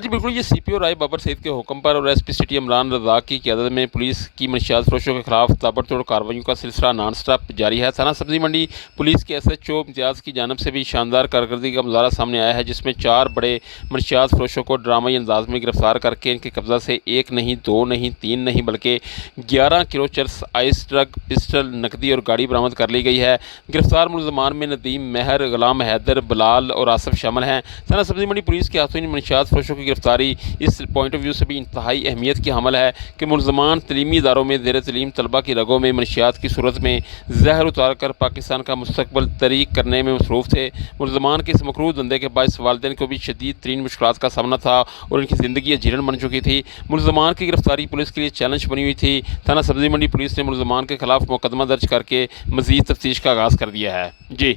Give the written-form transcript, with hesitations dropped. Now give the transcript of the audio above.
जी बिल्कुल, ये सीपीओ राय बाबर सईद के हुक्म पर और एसपी सिटी इमरान रज़ा की क़यादत में पुलिस की मनशियात फरोशों के खिलाफ ताबड़तोड़ कार्रवाइयों का सिलसिला नॉन स्टॉप जारी है। थाना सब्जी मंडी पुलिस के एसएचओ इम्तियाज़ की जानिब से भी शानदार कारकर्दगी का मुजाहरा सामने आया है, जिसमें 4 बड़े मनशियात फरोशों को ड्रामाई अंदाज में गिरफ्तार करके इनके कब्जा से 1 नहीं, 2 नहीं, 3 नहीं बल्कि 11 किलो चरस, आइस ड्रग, पिस्टल, नकदी और गाड़ी बरामद कर ली गई है। गिरफ्तार मुलजमान में नदीम, महर, गुलाम हैदर, बिलाल और आसफ शामिल हैं। थाना सब्जी मंडी पुलिस के हाथों इन मनशियात फरोशों की गिरफ्तारी इस पॉइंट ऑफ व्यू से भी इंतहाई अहमियत की हमल है कि मुलजमान तलीमी इदारों में ज़ेर तलीम तलबा की रगों में मनशियात की सूरत में जहर उतार कर पाकिस्तान का मुस्तकबल तरीक करने में मसरूफ़ थे। मुलजमान के इस मकरूह धंधे के बायस वालिदैन को भी शदीद तरीन मुश्किलात का सामना था और इनकी ज़िंदगी जीरण बन चुकी थी। मुलजमान की गिरफ्तारी पुलिस के लिए चैलेंज बनी हुई थी। थाना सब्जी मंडी पुलिस ने मुलजमान के खिलाफ मुकदमा दर्ज करके मज़ीद तफ्तीश का आगाज़ कर दिया है। जी।